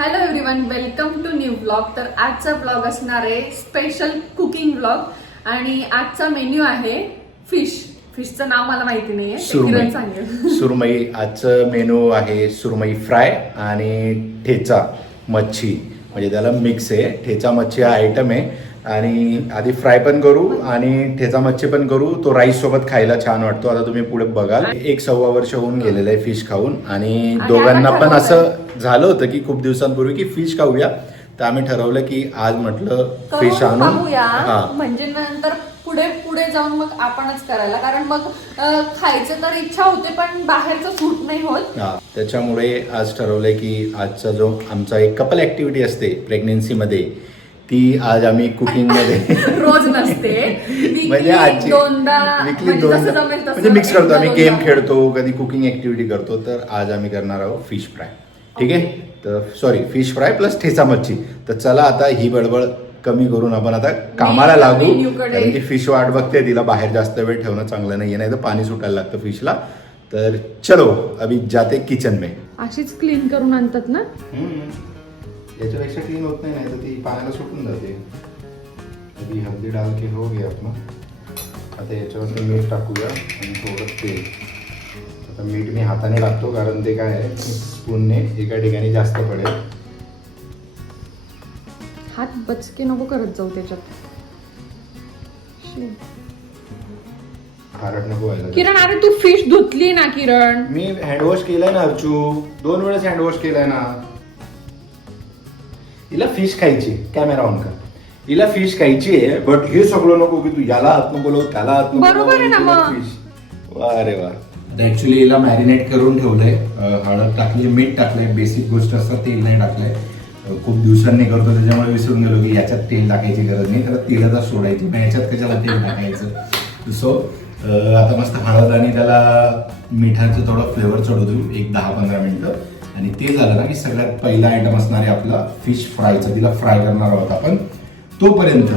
Hello everyone, welcome to new blog. तर आजचा blog असणार आहे स्पेशल कुकिंग ब्लॉग आणि आजचा मेन्यू आहे फिश. फिशचं नाव मला माहिती नाहीये, किरण सांगेल. सुरमई. आजचं मेनू आहे सुरमई फ्राय आणि ठेचा मच्छी, म्हणजे त्याला मिक्स आहे. ठेचा मच्छी हा आयटम आहे आणि आधी फ्राय पण करू आणि ठेचा मच्छी पण करू. तो राईस सोबत खायला छान वाटतो. आता तुम्ही पुढे बघाल. 1-1.25 वर्ष होऊन गेलेलं आहे फिश खाऊन आणि दोघांना पण असं झालं होतं की खूप दिवसांपूर्वी की फिश खाऊया. तर आम्ही ठरवलं की आज म्हटलं फिश आणून म्हणजे नंतर पुढे पुढे जाऊन मग आपणच करायला, कारण मग खायचं तर इच्छा होते पण बाहेरचं सूट नाही होत. त्याच्यामुळे आज ठरवलंय की आजचा जो आमचा एक कपल ऍक्टिव्हिटी असते प्रेग्नेन्सी मध्ये, ती आज आम्ही कुकिंग मध्ये रोज नसते, म्हणजे आजची वीकली दोनदा म्हणजे मिक्स करतो आम्ही. गेम खेळतो, कधी कुकिंग ऍक्टिव्हिटी करतो. तर आज आम्ही करणार आहोत फिश फ्राय. ठीक आहे, तर सॉरी फिश फ्राय प्लस ठेचा मच्छी. तर चला आता ही बडबड कमी करून आपण आता कामाला लागू. कारण की फिश वाट बघते, तिला बाहेर जास्त वेळ ठेवणं चांगलं नाहीये, नाही तर पाणी सुटायला लागतं फिशला. तर चलो अभी जाते किचन में. अशीच क्लीन करून आणतात ना. याच्यापेक्षा क्लीन होत नाही, तर ती पाण्याला सुटून जाते. अभी हल्दी डाल के हो गया अपना. आता याच्यावरती मीठ टाकूया आणि थोडं तेल. आता मीठ मी हाताने टाकतो कारण ते काय आहे, स्पूनने एका ठिकाणी जास्त पडेल. हात बचके नको करत जाऊ त्याच्यात. खारट नको व्हायला. किरण, अरे तू फिश धुतली ना किरण. मी हँडवॉश केलाय ना अर्चू, 2 वेळेस हँडवॉश केलाय ना. हिला फिश खायची, कॅमेरा ऑन कर. हिला फिश खायची आहे, बट हे सगळं नको की तू याला हात नको लावू, त्याला हात नको. बरोबर आहे ना मग. फिश वा रे वा. ऍक्च्युली हिला मॅरिनेट करून ठेवलंय. हळद टाकली, मीठ टाकलंय, बेसिक गोष्ट असतात. तेल नाही टाकलंय, खूप दिवसांनी करतो त्याच्यामुळे विसरून गेलो की याच्यात तेल टाकायची गरज नाही. तर तेलाचा सोडायची, मग याच्यात कशाला तेल टाकायचं. सो आता मस्त हळद आणि त्याला मिठाचं थोडं फ्लेवर चढू देऊ 1-10-15 मिनिटं. आणि ते झालं ना की सगळ्यात पहिला आयटम असणार आहे आपला फिश फ्रायचा. तिला फ्राय करणार आहोत आपण. तोपर्यंत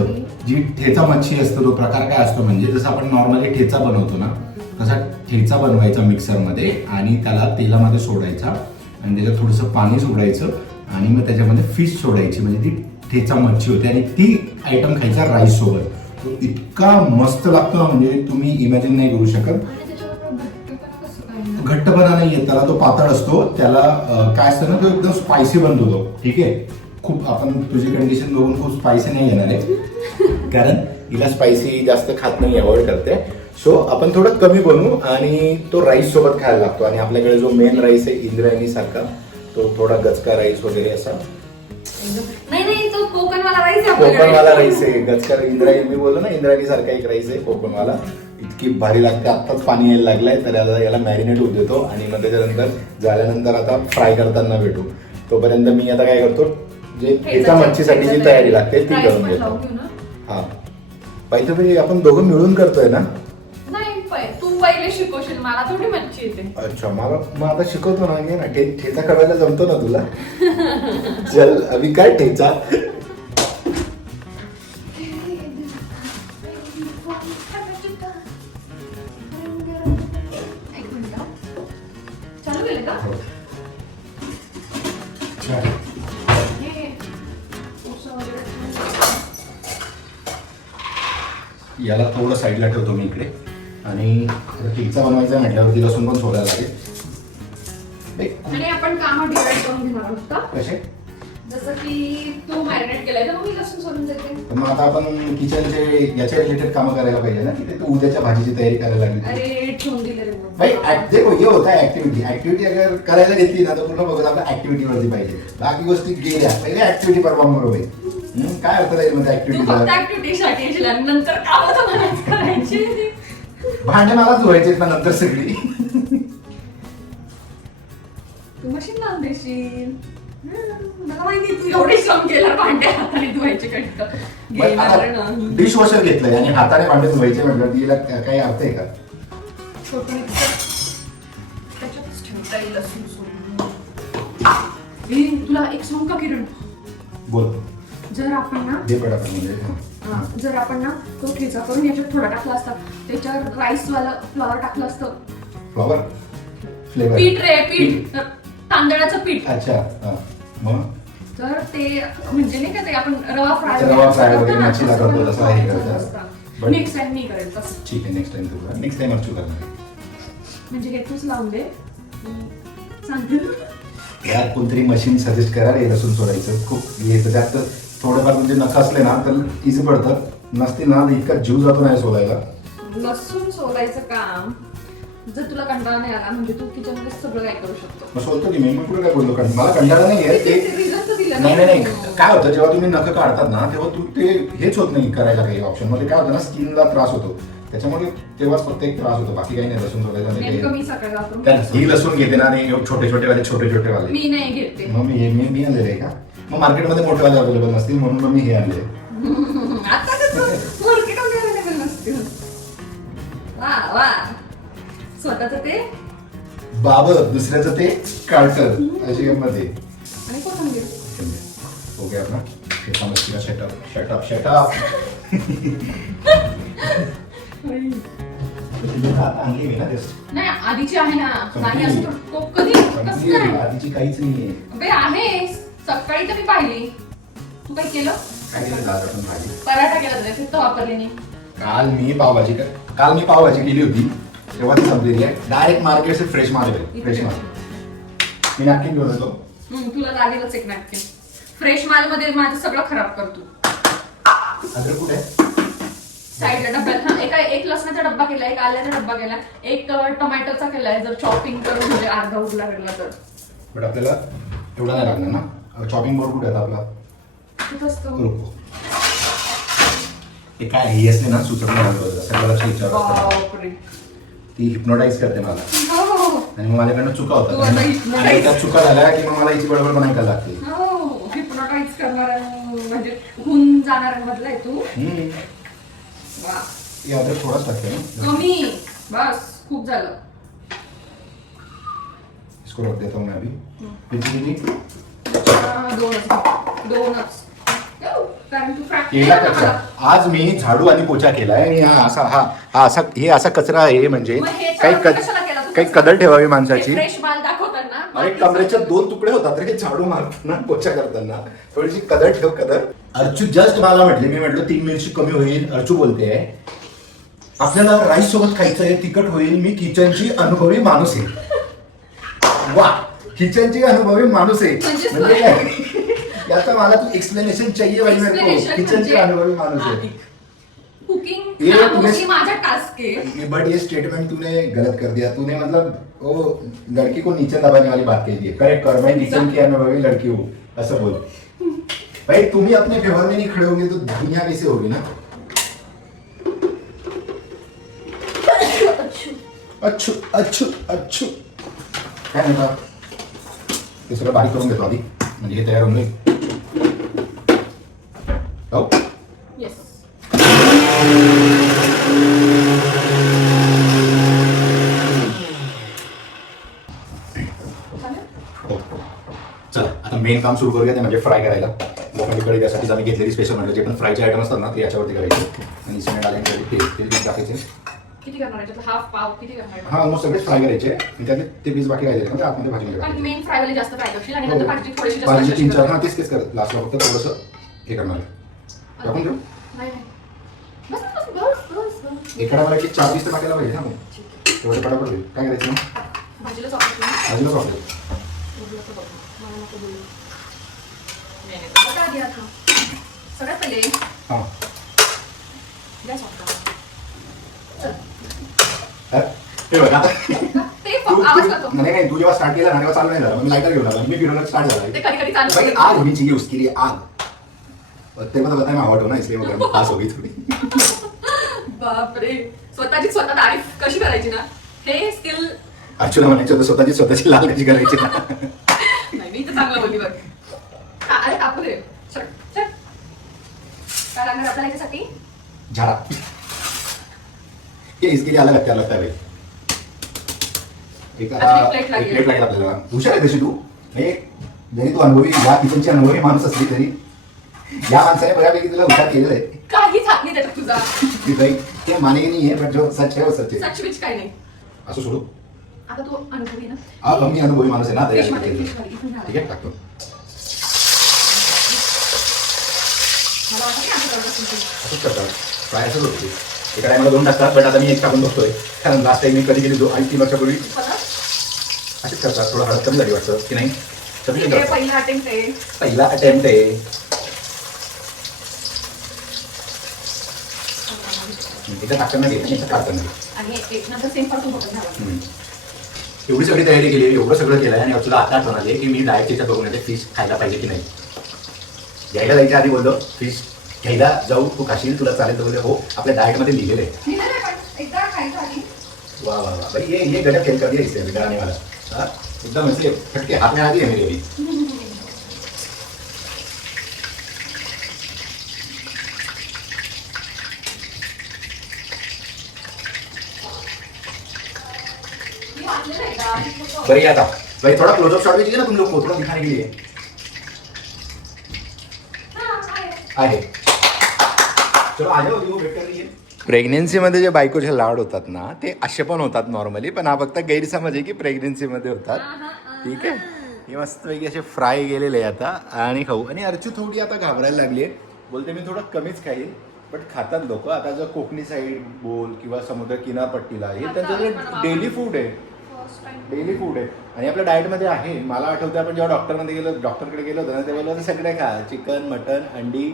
जी ठेचा मच्छी असतो तो प्रकार काय असतो, म्हणजे जसं आपण नॉर्मली ठेचा बनवतो ना, तसा ठेचा बनवायचा मिक्सरमध्ये आणि त्याला तेलामध्ये सोडायचा आणि त्याच्यात थोडंसं पाणी सोडायचं आणि मग त्याच्यामध्ये फिश सोडायची, म्हणजे ती ठेचा मच्छी होते. आणि ती आयटम खायचा राईस सोबत. तो इतका मस्त लागतो ना, म्हणजे तुम्ही इमॅजिन नाही करू शकत. घट्टपणा नाहीये त्याला, तो पातळ असतो. त्याला काय असतं ना, तो एकदम स्पायसी बनतो तो. ठीक आहे, खूप आपण तुझी कंडिशन बघून खूप स्पायसी नाही येणार आहे, कारण हिला स्पायसी जास्त खात नाही, अवॉइड करते. सो आपण थोडं कमी बनवू आणि तो राईस सोबत खायला लागतो. आणि आपल्याकडे जो मेन राईस आहे इंद्रायणी सारखा, तो थोडा गचका राईस वगैरे असा. नाही, तो कोकणवाला राईस आहे. कोकणवाला राईस आहे, गचका. इंद्रायणी मी बोललो ना, इंद्रायणी सारखा एक राईस आहे कोकणवाला. इतकी भारी लागते. आत्ताच पाणी यायला लागलंय, तर याला मॅरिनेट होऊ देतो आणि मग त्याच्यानंतर झाल्यानंतर आता फ्राय करताना भेटू. तोपर्यंत मी आता काय करतो, जे ठेचा मच्छीसाठी जी तयारी लागते ती करून घेतो. हा, पाहिजे आपण दोघं मिळून करतोय ना. तू पहिले शिकवशील, मला थोडी मच्छी येते. अच्छा, मला मग आता शिकवतो ना मी ना. ठेचा करायला जमतो ना तुला. चल अभी काय ठेचा. याला थोडं साईडला ठेवतो मी इकडे. आणि ठेचा बनवायचा म्हटल्यावरती लसूण पण सोडायला लागेल. आणि आपण काम डिवाइड करून घेणार आहोत का? कसे? जसं की तू मॅरिनेट केलंय तर मग मी लसूण सोडून देते. तर मग आता आपण किचनचे याच्या रिलेटेड कामं करायला पाहिजे ना, की ते तू उद्याच्या भाजीची तयारी करायला लागली. अरे ठेवून दिले रे भाई. देखो ये होता है ऍक्टिव्हिटी अगर करायला घेतली ना तर पूर्ण बघत आपल्या ऍक्टिव्हिटी वरती पाहिजे. बाकी गोष्टी गेल्या, पहिले ऍक्टिव्हिटी परफॉर्म करू भाई. काय अर्थ राहील मध्ये ऍक्टिव्हिटी नंतर काम तर मलाच करायची. भांडे मलाच धुवायचे ना नंतर सगळी. तू मशीन लावून देशील. मला माहिती तू एवढे श्रम केला भांडे हाताने धुवायचे कट्ट. डिश वॉशर घेतलंय आणि हाताने भांडे धुवायचे म्हटलं तिला काही अर्थ आहे का? त्याच्यातच ठेवता येईल लसूण सोडून. तुला एक सांग का किरण? बोल. जर आपण ना तो ठेचा करून याच्यात थोडा टाकला असता, त्याच्यावर राईस वाला फ्लॉवर टाकलं असतं. फ्लेवर? पीठ तांदळाचं पीठ. अच्छा, मग तर ते म्हणजे नाही का ते आपण रवा फ्राय वगैरे मच्छीला करतो तसं हे करतात. नेक्स्ट टाइम मी करेल तसं. ठीक आहे, नेक्स्ट टाइम तू कर. नेक्स्ट टाइम अर्चू करणार. म्हणजे हे तूच लावून दे सांगते. यात कोणतरी मशीन सजेस्ट करा रे लसूण सोडायचं. खूप येतं त्यात थोडंफार म्हणजे नख असले ना तर इझी पडतं, नसते ना इतका जीव जातो नाही सोलायला. लसूण सोलायचं काम जर तुला कंटाळा नाही आला म्हणजे तू किचन मध्ये सगळं काय करू शकतो. मग सोलतो की मी पुढे काय बोललो, मला कंटाळा नाही आहे ते. रिझन तर दिलं नाही नाही नाही, काय होतं जेव्हा तुम्ही नख काढतात ना तेव्हा तू ते हेच होत नाही करायला काही ऑप्शन मध्ये. काय होतं ना स्किनला त्रास होतो, त्याच्यामुळे तेव्हाच फक्त एक त्रास होतो, बाकी काही नाही. लसूण सोलायला नेमकं मी सकाळी वापरून ही लसूण घेते ना आणि छोटे छोटे वाले मी नाही घेते. मग मी आणलेले आहे का? मग मार्केटमध्ये मोठेवाले अवेलेबल नसतील म्हणून मग मी हे आणले. आता कसं मार्केटमध्ये अवेलेबल नसतील. वा वा, स्वतःच ते बाबर दुसऱ्याचं ते कार्टर अशी गंमत आहे. आणि कोथिंबीर ओके आपला हे समजते. शटअप आणली मी ना जस्ट. नाही आधीची आहे ना. नाही असं कधी कसं काय आधीची काहीच नाहीये. बे आहे, सकाळी तर मी पाहिली. तू काय केलं? काय केलं दाल आपण भाजी? पराठा केला तुझ्या फक्त वापरली नाही. काल मी पावभाजी केली होती तेव्हा ती संपलेली आहे. डायरेक्ट मार्केट से फ्रेश माल मी नॅपकिन घेऊन येतो. तुला लागेलच एक नॅपकिन. फ्रेश माल मध्ये माझं सगळं खराब करतो. अद्रक कुठे आहे? साईडला डब्यात एक लसणाचा डब्बा केला, एक आल्याचा डब्बा केला, एक टोमॅटोचा केलाय. जर चॉपिंग करून म्हणजे अर्धा उरला गेला तर. बट आपल्याला एवढा नाही लागणार ना. चॉपिंग बोर्ड कुठे आहे आपला? कुठं असतो? रुको. हे काय हे असले ना सुचत नाही सगळ्याला विचारावं. बापरे. ती हिप्नोटाईज करते मला हो आणि मग माझ्याकडनं चुका तू होतात आता आणि hypnotize. त्या चुका झाल्या की मग मला हिची बडबड बनायला लागते. हो, हिप्नोटाईज करणारा म्हणजे होऊन जाणाऱ्यांमधला आहे तू. वा. हे अद्रक थोडाच टाकते ना. कमी बस, खूप झालं. इसको रख देता हूँ मैं अभी. किती दोनच कारण तू केला कचरा. आज मी झाडू आणि पोछा केलाय आणि हा असा कचरा आहे म्हणजे काही कदर ठेवावी माणसाची. फ्रेश माल दाखवताना अरे कमरेच्या 2 तुकडे होतात रे झाडू मारताना पोछा करताना. थोडीशी कदर ठेव कदर. अर्चू जस्ट मला मी म्हटलं 3 मिरची कमी होईल. अर्चू बोलते आपल्याला राईस सोबत खायचं आहे, तिखट होईल. मी किचनची अनुभवी माणूस आहे. वा, किचनची अनुभवी माणूस आहे म्हणजे काय? याचा मला तू एक्सप्लेनेशन चाहिए भाई मेरे को. किचनची अनुभवी माणूस आहे. कुकिंग माझा टास्क है. बट ये स्टेटमेंट तूने गलत कर दिया. तूने मतलब वो लड़की को नीचे दबाने वाली बात कही है. करेक्ट कर, मैं किचन की अनुभवी लड़की हूँ ऐसा बोल. भाई तुम ही अपने फेवर में नहीं खड़े होंगे तो दुनिया कैसे होगी ना. अच्छू काय म्हणता ते सगळं बारीक करून घेतो आधी म्हणजे हे तयार होऊन जाईल. हो येस. चला आता मेन काम सुरू करूया ते म्हणजे फ्राय करायला. लोखंडी कढई त्यासाठी आम्ही घेतलेली स्पेशल म्हणजे जे पण फ्रायचे आयटम असतात ना ते याच्यावरती करायचे आणि सिमेंट आल्यानंतर तेल टाकायचे. किती करणार आहे? हाफ पाव किती करणार आहे? हा ऑलमोस्ट सगळे फ्राय करायचे आणि त्यातले ते पीस बाकी राहिले म्हणजे आतमध्ये भाजी पण मेन फ्राय वाली जास्त फ्राय करशील आणि हो. नंतर भाजी थोडीशी भाजी जास्त 3-4 हा तेच करत लास्टला फक्त थोडंसं हे करणार आहे. टाकून देऊ नाही बस बस बस बस. एखादा मला 4 पीस तर टाकायला पाहिजे ना मग तेवढं पटापट होईल. काय करायचं मग भाजीला सॉफ्ट भाजीला वापरेल. सगळ्यात पहिले हां गॅस ऑफ कर. हे बघा ते आवाज करतो. नाही तू जेव्हा स्टार्ट केला ना तेव्हा चालू नाही झाला. मी लाईटर घेऊन आला मी फिरवण्यात स्टार्ट झाला. ते कधी कधी चालू भाई आग होनी चाहिए उसके लिए आग. तेरे को तो पता है मैं हॉट हूं ना इसलिए वो पास हो गई थोड़ी. बापरे. स्वतः तारीफ कशी करायची ना हे स्किल. ऍक्च्युअली म्हणायचं होतं स्वतःची लाल कशी करायची ना. नाही मी तर चांगलं बोलली बघ. अरे टाकू दे. काय लागणार आपल्याला याच्यासाठी? झाड़ा. ये इसके लिए अलग लगता है भाई. एक प्लेट लागेल आपल्याला. हुशार आहे तशी तू. जरी तू अनुभवी या किचनची अनुभवी माणूस असली तरी या माणसाने बऱ्यापैकी तुला हुशार केलेलं आहे. काहीच हात नाही त्याच्यात तुझा. ते मानेगे नहीं है बट जो सच है वो सच है. सच बिच काही नाही. असं सोडू. आता तू अनुभवी ना. मी अनुभवी माणूस आहे ना ठीक आहे टाकतो. असंच करतात फ्राय असंच होते. एका टायमाला 2 टाकतात, बट आता मी 1 टाकून बघतोय. कारण लास्ट टाइम मी कधी केली 2-3 वर्षापूर्वी असेच करतात. थोडं हळद कमी झाली वाटतं की नाही. पहिला अटेम्प्ट आहे. पहिला अटेम्प्ट आहे. इथं टाकताना घे आणि इथं काढताना घे. एवढी सगळी तयारी केली, एवढं सगळं केलं आणि तुला आता आठवण आली की मी डाएटच्या बघून येते फिश खायला पाहिजे की नाही. घ्यायला जायच्या आधी बोललो फिश घ्यायला जाऊ, तू खाशील, तुला चालेल तर बोलले हो, आपल्या डाएटमध्ये लिहिलेलं आहे. वा वा वा भाई, ये गजब खेल कर दिया इससे बिगाड़ने वाला. हाँ एकदम ऐसे फटके हाथ में आ गए मेरे अभी. बड़ी आता भाई, थोड़ा क्लोजअप शॉट लीजिए ना तुम लोग को, थोड़ा दिखाने के लिए आहे. चलो आ जाओ, वो वेट कर रही है. प्रेग्नेन्सीमध्ये जे बायकोचे लाड होतात ना ते असे पण होतात नॉर्मली, पण हा फक्त गैरसमज आहे की प्रेग्नेन्सीमध्ये होतात. ठीक आहे. हे मस्तपैकी असे फ्राय गेलेले आहे आता आणि खाऊ. आणि अर्ची थोडी आता घाबरायला लागली आहे, बोलते मी थोडं कमीच खाईल, बट खातात लोक. आता जर कोकणी साईड बोल किंवा समुद्र किनारपट्टीला हे त्यांचं डेली फूड आहे. डेली फूड आहे आणि आपल्या डाएटमध्ये आहे. मला आठवतं आपण जेव्हा डॉक्टरकडे गेलो होतो ना, ते बोललं सगळे खा, चिकन, मटन, अंडी,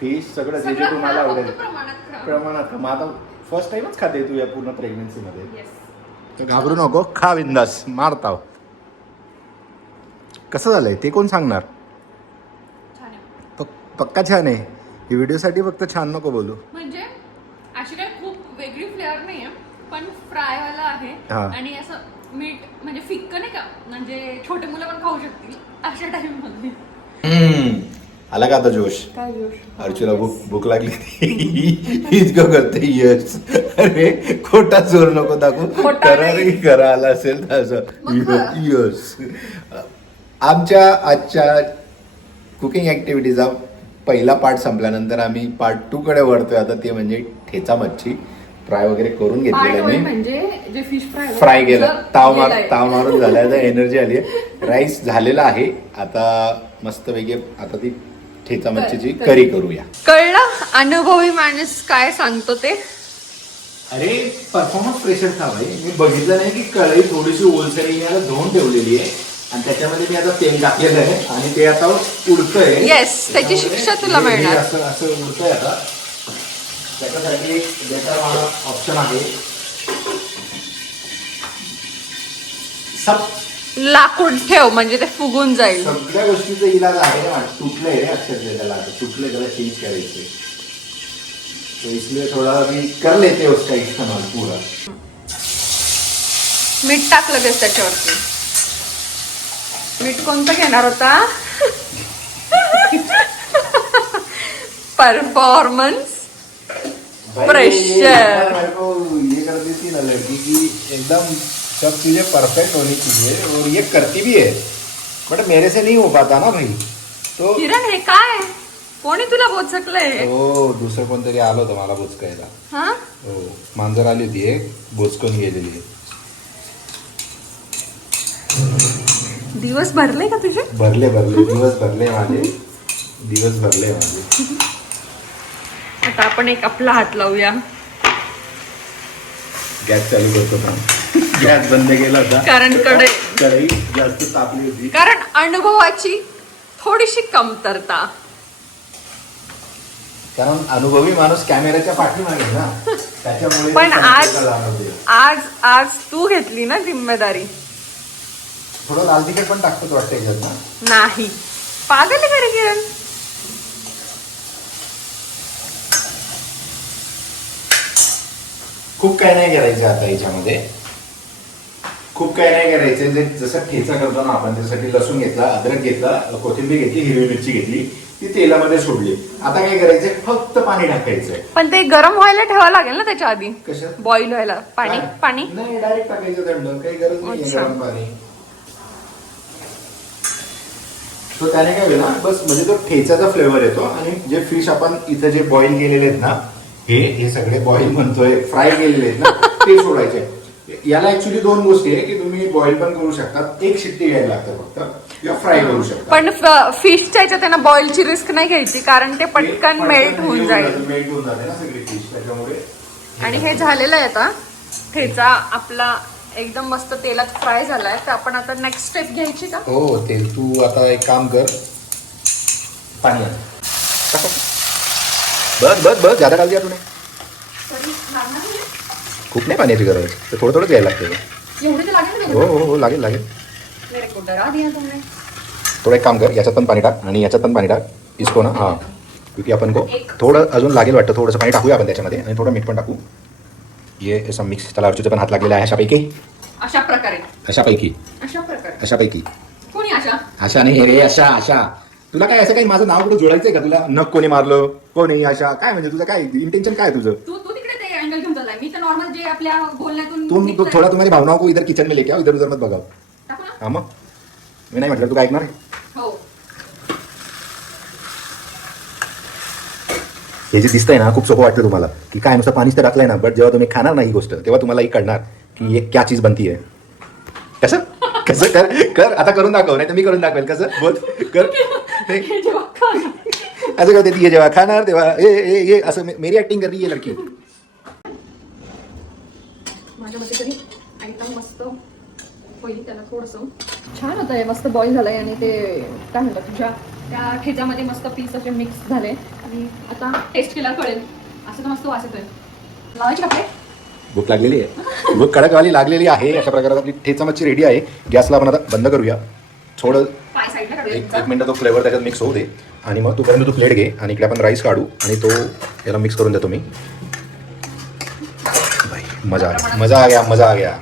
फिश, सगळं जे जे तुम्हाला आवडेल प्रमाणात खा. मग आता फर्स्ट टाइमच खाते तू या पूर्ण प्रेग्नेन्सीमध्ये, तर घाबरू नको, खा बिंदास, मारताव. कसं झालंय ते कोण सांगणार. पक्का छान आहे. ही व्हिडिओसाठी फक्त छान नको बोलू. म्हणजे अशी काही खूप वेगळी फ्लेवर नाहीये, पण फ्राय वाला आहे आणि असं मीठ म्हणजे फिक्क नाही का, म्हणजे छोटे मुलं पण खाऊ शकतील अशा टाइम मध्ये. आला का आता जोश. काय जोश. अर्चूला भूक लागली इतकं करते. यस, अरे खोटा जोर नको दाखवू, करा आला असेल तर असं. यस. आमच्या आजच्या कुकिंग ऍक्टिव्हिटीचा पहिला पार्ट संपल्यानंतर आम्ही पार्ट 2 कडे वळतोय आता. ते म्हणजे ठेचा मच्छी फ्राय वगैरे करून घेतलेलं मी. म्हणजे जे फिश फ्राय केलं, ताव मारून झालाय, आता एनर्जी आली आहे. राईस झालेला आहे आता मस्तपैकी. आता ती ठेचा मच्छीची करी करूया. कळलं अनुभवी माणूस काय सांगतो ते. अरे परफॉर्मन्स प्रेशर था भाई. मी बघितलं नाही की कढई थोडीशी ओलसरी आता धुवून ठेवलेली आहे आणि त्याच्यामध्ये मी आता तेल टाकलेलं आहे आणि ते आता उडतंय. येस, त्याची शिक्षा तुला मिळणार. असं उडतंय आता. त्याच्यासाठी एक बेटर मला ऑप्शन आहे. लाकूड ठेव म्हणजे ते फुगून जाईल. सगळ्या गोष्टीचा इलाज आहे रे. तुटलंय रे अक्षरशः त्याला, तुटलंय, त्याला चेंज करायचे. तो इसलिए थोड़ा अभी कर लेते हैं उसका इस्तेमाल पूरा. मीठ टाक लगेच त्याच्यावरती. मीठ कोणतं घेणार होता. Performance pressure. मेरे को ये कर दी थी ना लड़की की, एकदम सब चीजें परफेक्ट होनी चाहिए और ये करती भी है, बट मेरे से नहीं हो पाता ना भाई. तो किरण हे काय, कोणी तुला बोचकलंय. हो, दुसरं कोणतरी आलं होतं मला बोचकायला. हा, हो, मांजर आली होती एक, बोचकून गेलेली. दिवस भरले का तुझे. भरले दिवस भरले माझे. आता आपण एक आपला हात लावूया. गॅस चालू करतो ना. गॅस बंद केला होता कारण कढई जास्त तापली होती. कारण अनुभवाची थोडीशी कमतरता. कारण अनुभवी माणूस कॅमेऱ्याच्या पाठीमागे ना, त्याच्यामुळे. पण आज तू घेतली ना जिम्मेदारी. थोडं लाल तिखट पण टाकतो वाटतं याच्यात ना. नाही, पागल आहे का रे किरण. खूप काही नाही करायचं आता याच्यामध्ये. खूप काही नाही करायचं. जसं ठेचा करतो ना आपण, त्यासाठी लसूण घेतला, अद्रक घेतला, कोथिंबीर घेतली, हिरवी मिरची घेतली, ती तेलामध्ये सोडली. आता काय करायचंय, फक्त पाणी टाकायचंय. पण ते गरम व्हायला ठेवावं लागेल ना त्याच्या आधी. कशात. बॉईल व्हायला. पाणी नाही, डायरेक्ट टाकायचं थंड, काही गरज नाही गरम पाणी. तो त्याने काय होईल ना, बस म्हणजे तो ठेचाचा फ्लेवर येतो. आणि जे फिश आपण इथं जे बॉईल केलेले आहेत ना, हे सगळे बॉईल म्हणतोय, फ्राय केलेले आहेत ना, ते सोडायचे. याला ऍक्च्युली दोन गोष्टी आहे की तुम्ही बॉईल पण करू शकतात, एक शिट्टी घ्यायला लागतं फक्त, किंवा फ्राय करू शकता. पण फिशच्या याच्यात त्यांना बॉईलची रिस्क नाही घ्यायची, कारण ते पटकन मेल्ट होऊन जाईल. मेल्ट होऊन जाते ना सगळी फिश, त्याच्यामुळे. आणि हे झालेलं आहे आता. ठेचा आपला एकदम मस्त तेलात फ्राय झालाय. तर आपण आता नेक्स्ट स्टेप घ्यायची का? हो, ते तू आता एक काम कर, पाणी आण. बस ज्यादा डाल दिया तूने. खूप नाही पाण्याची गरज, ते थोडं थोडं घ्यायला लागतं. एवढे तर लागेल. हो लागेल. मेरे को डरा दिया तुमने. थोडं एक काम कर, याच्यात पण पाणी टाक आणि याच्यात पण पाणी टाक. इसको ना, हां, क्योंकि आपण को थोडं अजून लागेल वाटतं, थोडंसं पाणी टाकूया आपण त्याच्यामध्ये आणि थोडं मीठ पण टाकू. ये असं मिक्स. त्याला अर्चूचा पण हात लागलेला आहे अशा प्रकारे. अशापैकी. कोणी अशा नाही रे, अशा. तुला काय असं काही माझं नाव कुठं जोडायचंय का तुला? नक कोणी मारलं, कोणी अशा काय, म्हणजे तुझं काय इंटेन्शन काय तुझं? तू तिकडे ते अँगल घेऊन चाललाय. मी तर नॉर्मल जे आपल्या बोलण्यातून तू थोड़ा तुम्हारी भावनाओं को इधर किचन में लेके आओ, इधर उधर मत भगाओ. टाकू ना? हा, मग मी नाही म्हटलं, तू काय ऐकणार आहे? हो. हे जे दिसतंय ना, खूप सोपं वाटतं तुम्हाला की काय नुसतं पाणीच तर टाकलंय ना, बट जेव्हा तुम्ही खाणार ना ही गोष्ट, तेव्हा तुम्हालाही कळणार की ये क्या चीज बनती है. कसं कर आता करून दाखव, नाही तर मी करून दाखवेल. कसं बोल, कर. असं करते ती जेव्हा खाणार तेव्हा ये असं मेरी ऍक्टिंग कर रही है लड़की. माझ्या मते तरी एकदम मस्त होईल. त्याला थोडंसं छान होतं आहे. मस्त बॉईल झालंय आणि ते काय म्हणतात तुझ्या त्या ठेच्यामध्ये मस्त पीस असे मिक्स झाले. आणि आता टेस्ट केला कळेल. असं तर मस्त वास येतोय. लावायची कपडे. भूक लागलेली आहे, भूक कडकवाली लागलेली आहे. अशा प्रकारे आपली ठेचा मच्छी रेडी आहे. गॅसला आपण आता बंद करूया. थोडं काय साईडला एक मिनिट तो फ्लेवर त्याच्यात मिक्स होऊ दे. आणि मग तोपर्यंत तू प्लेट घे आणि इकडे आपण राईस काढू आणि तो याला मिक्स करून देतो मी. मजा आ गया.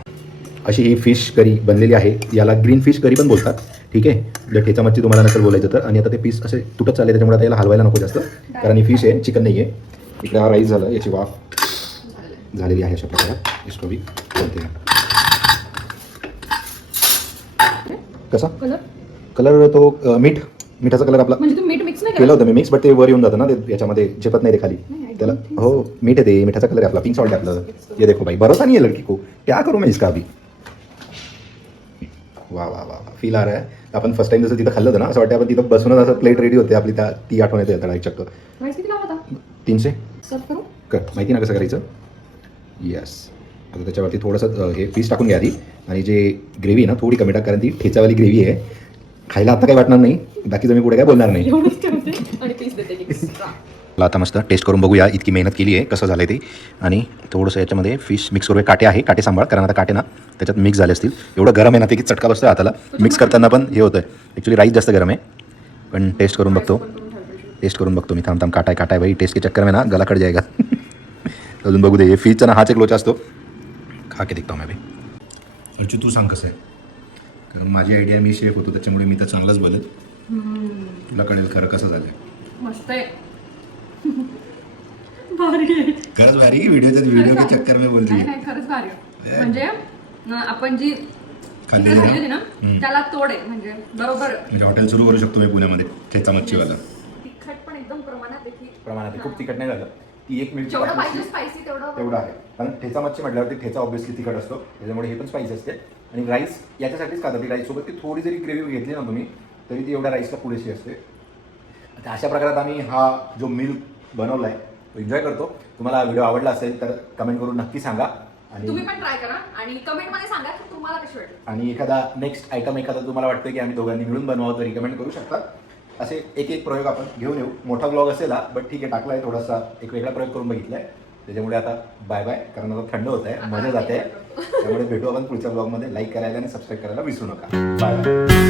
अशी ही फिश करी बनलेली आहे. याला ग्रीन फिश करी पण बोलतात. ठीक आहे, जर ठेचा मच्छी तुम्हाला नसेल बोलायचं तर. आणि आता ते पीस असे तुटत चालले, त्याच्यामुळे आता याला हलवायला नको जास्त, कारण ही फिश आहे, चिकन नाही आहे. इकडे हा राईस झाला, याची वाफ झालेली आहे. अशा प्रकारे इसको भी बोलते हैं. कसा कलर तो मिठाचा कलर आपला, म्हणजे तू मीठ मिक्स नाही केलं होतं मी मिक्स, बट ते वर येऊन जातं ना, ते याच्यामध्ये झेपत नाही ते खाली त्याला. हो, मीठ आहे ते, मिठाचा कलर आहे आपला, पिंक सॉल्ट आहे आपलं. ये देखो भाई, भरोसा नहीं है लड़की को, क्या करूँ मैं इसका अभी. वा फील आ रहा है. आपण फर्स्ट टाइम जसं तिथं खाल्लं होतं ना, असं वाटतं आपण तिथं बसूनच असं प्लेट रेडी होते आपली, ती आठवण येते आता चक्क. राईस किती लावला होता? 300 सर्व करू कर, माहिती ना कसं करायचं. येस. आता त्याच्यावरती थोडंसं हे पीस टाकून घ्या आधी. आणि जे ग्रेव्ही आहे ना थोडी कमी टाक, कारण ती ठेचावाली ग्रेव्ही आहे. खायला आता काही वाटणार नाही, बाकीचं मी पुढे काय बोलणार नाही. मला आता मस्त टेस्ट करून बघूया. इतकी मेहनत केली आहे, कसं झालं ते. आणि थोडंसं याच्यामध्ये फिश मिक्स करूया. काटे आहे, काटे सांभाळ, कारण आता काटे ना त्याच्यात मिक्स झाले असतील. एवढं गरम आहे ना ते की चटका बसतो हाताला. मिक्स करताना पण हे होतं. ॲक्च्युली राईस जास्त गरम आहे, पण टेस्ट करून बघतो मी. थांब काटा आहे भाई, टेस्ट के चक्कर में ना गला कट जाएगा. अजून बघू दे. हे फिशचा ना हाच एक लोचा असतो. खा के देखता मैं भाई. अर्चू तू सांग कसं आहे, कारण माझी आयडिया, मी शेफ होतो त्याच्यामुळे मी तर चांगलाच बोलेल. तुला कळेल खरं कसं झालंय. मस्त आहे. भारी आहे. खरंच भारी की व्हिडिओ के चक्कर में बोल रही नाही खरंच भारी आहे. म्हणजे आपण जी खाल्लेली ना त्याला तोड आहे. म्हणजे बरोबर, म्हणजे हॉटेल सुरू करू शकतो मी पुण्यामध्ये ठेचा मच्छीवाला. तिखट पण एकदम प्रमाणात आहे, खूप तिखट नाही झालं. ती एक मिनिट जेवढं पाहिजे स्पायसी तेवढं आहे. कारण ठेचा मच्छी म्हटल्यावरती ठेचा ऑब्व्हियसली तिखट असतो, त्याच्यामुळे हे पण स्पायसी असते. आणि राईस याच्यासाठीच खातात. ती राईस सोबत ती थोडी जरी ग्रेव्ही घेतली ना तुम्ही, तरी ती एवढ्या राईसला पुरेशी असते. आता अशा प्रकारात आम्ही हा जो मील बनवला आहे तो एन्जॉय करतो. तुम्हाला हा व्हिडिओ आवडला असेल तर कमेंट करून नक्की सांगा. आणि तुम्ही पण ट्राय करा आणि कमेंटमध्ये सांगा की तुम्हाला कशी वाटली. आणि एखादा नेक्स्ट आयटम तुम्हाला वाटतं की आम्ही दोघांनी मिळून बनवावं तर रिकमेंड करू शकता. असे एक प्रयोग आपण घेऊन येऊ. मोठा ब्लॉग असेल हा, बट ठीक आहे, टाकला आहे थोडासा, एक वेगळा प्रयोग करून बघितला आहे. त्याच्यामुळे आता बाय बाय, कारण आता थंड होत आहे, मजा जाते. त्यामुळे भेटू आपण पुढच्या ब्लॉगमध्ये. लाईक करायला आणि सबस्क्राईब करायला विसरू नका. Bye bye.